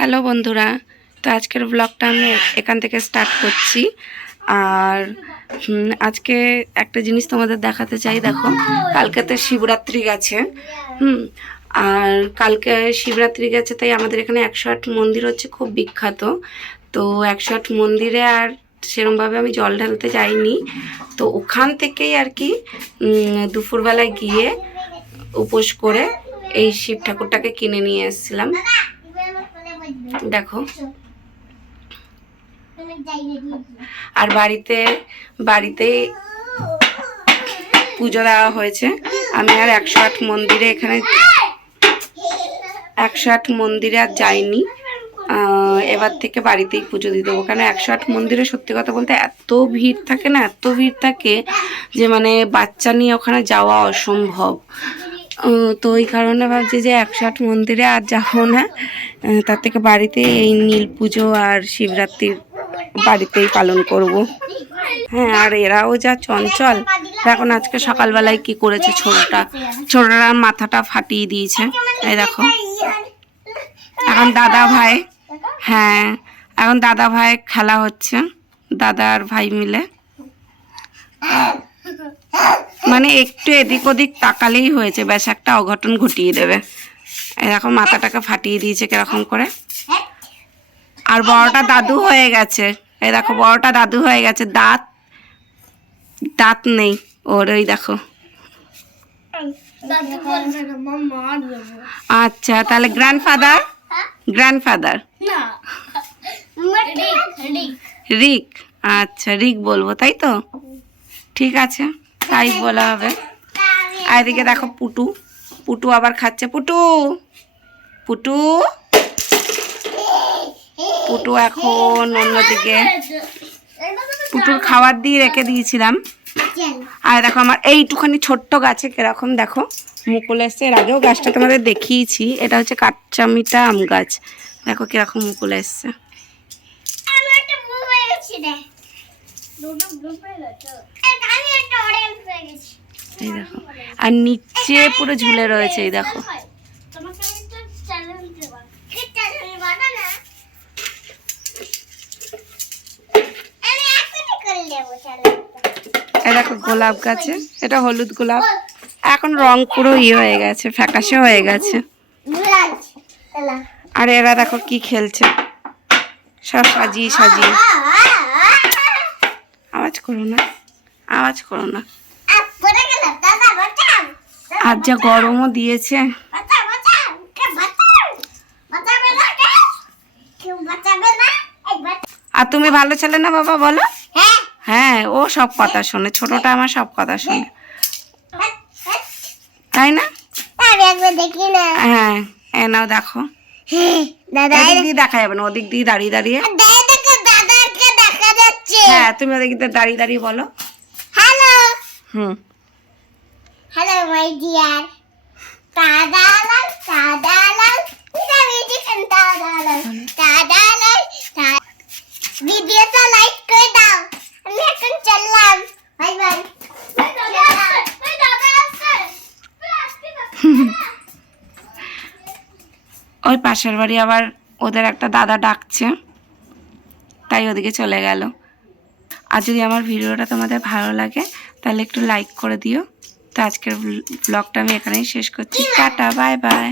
Hello বন্ধুরা, তো আজকের ব্লগটা আমি এখান থেকে স্টার্ট করছি। আর আজকে একটা জিনিস তোমাদের দেখাতে চাই। দেখো, কালকে তো শিবরাত্রি গেছে। আর কালকে শিবরাত্রি গেছে, তাই আমাদের এখানে 108 মন্দির হচ্ছে খুব বিখ্যাত। তো 108 মন্দিরে আর সেরমভাবে আমি জল ঢালতে যাইনি। তো ওখান থেকেই আর কি দুপুরবেলায় গিয়ে উপোস করে এই শিব ঠাকুরটাকে কিনে নিয়ে এসেছিলাম। দেখো, আর বাড়িতে পুজো দেওয়া হয়েছে। আমি আর 108 মন্দিরে এখানে 108 মন্দিরে আর যাইনি। এবার থেকে বাড়িতেই পুজো দিয়ে দেবো, কারণ 108 মন্দিরে সত্যি কথা বলতে এত ভিড় থাকে না, এত ভিড় থাকে যে মানে বাচ্চা নিয়ে ওখানে যাওয়া অসম্ভব। তো ওই কারণে ভাবছি যে 108 মন্দিরে আর যাবো না, তার থেকে বাড়িতে এই নীল পুজো আর শিবরাত্রির বাড়িতেই পালন করব। হ্যাঁ, আর এরাও যা চঞ্চল। এখন আজকে সকালবেলায় কি করেছে, ছোটরা মাথাটা ফাটিয়ে দিয়েছে। এই দেখো, এখন দাদা ভাই, হ্যাঁ এখন দাদা ভাই খেলা হচ্ছে, দাদা আর ভাই মিলে। মানে একটু এদিক ওদিক তাকালেই হয়েছে, ব্যাস একটা অঘটন ঘটিয়ে দেবে। এরকম মাথাটাকে ফাটিয়ে দিয়েছে কিরকম করে। আর বড়টা দাদু হয়ে গেছে। এই দেখো, বড়টা দাদু হয়ে গেছে, দাঁত নেই ওর। ওই দেখো, আচ্ছা তাহলে গ্র্যান্ডফাদার রিক। আচ্ছা, রিক বলবো, তাই তো? ঠিক আছে, তাই বলা হবে। আর এদিকে দেখো, পুটু আবার খাচ্ছে। পুটু এখন অন্যদিকে। পুটুর খাবার দিয়ে রেখে দিয়েছিলাম। আর দেখো, আমার এইটুখানি ছোট্ট গাছে কিরকম দেখো মুকুল এসছে। এর আগেও গাছটা তোমাদের দেখিয়েছি। এটা হচ্ছে কাঠচামিটা আম গাছ। দেখো কিরকম মুকুল এসছে। এই দেখো, আর নিচে পুরো ঝুলে রয়েছে। এই দেখো, এই দেখো গোলাপ গাছে, এটা হলুদ গোলাপ। এখন রং পুরো হয়ে গেছে, ফ্যাকাশে হয়ে গেছে। আর এরা দেখো কি খেলছে, সব সাজিয়ে। আওয়াজ করো না। আর যা গরমও দিয়েছে। আর তুমি ভালো ছেলে না বাবা, বলো? হ্যাঁ, ও সব কথা শোনে, ছোটটা আমার সব কথা শোনে, তাই না? হ্যাঁ, নাও দেখো। ওদিক দিয়ে দেখা যাবে না, ওদিক দিয়ে দাঁড়িয়ে। হ্যাঁ, তুমি ওদিক দিয়ে দাঁড়িয়ে বলো হ্যালো। হ্যালো মাই ডিয়ার ভিডিওটা লাইক করে দাও। আমি এখন চললাম, বাই বাই। ওই পাশের বাড়ি আবার ওদের একটা দাদা ডাকছে, তাই ওদিকে চলে গেল। আর যদি আমার ভিডিওটা তোমাদের ভালো লাগে তাহলে একটু লাইক করে দিও। তো আজকের ব্লগটা আমি এখানেই শেষ করছি। Tata, bye bye.